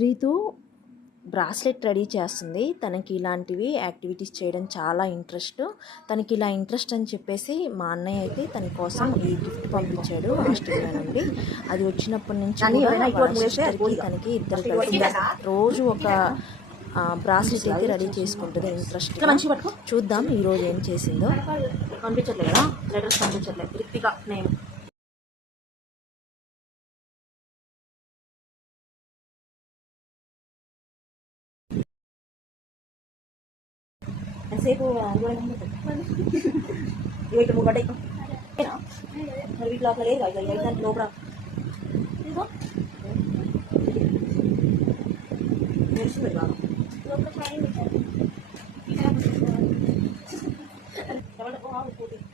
Ritu bracelet ready చేస్తుంది. తనకి ఇలాంటివి యాక్టివిటీస్ చేయడం చాలా ఇంట్రెస్ట్. తనకి ఇలా ఇంట్రెస్ట్ అని చెప్పేసి మా అన్నయ్య అయితే తన కోసం ఈ గిఫ్ట్ పంపించాడు ఆస్ట్రేలియా నుండి. అది వచ్చినప్పటి నుంచి తనకి ఇద్దరు కలిసి రోజు ఒక బ్రాస్లెట్ అయితే రెడీ చేసుకుంటుంది ఇంట్రెస్ట్. చూద్దాం ఈరోజు ఏం చేసిందో. కనిపించట్లేదు కదా, లెటర్స్ కనిపించట్లేదు. రిత్విక నేమ్ ఎంతసేపు ఇటు ముగ్గట మరి వీటి లోపల లేదు దానికి లోపల తెలిసింది బాగా ఎవరికి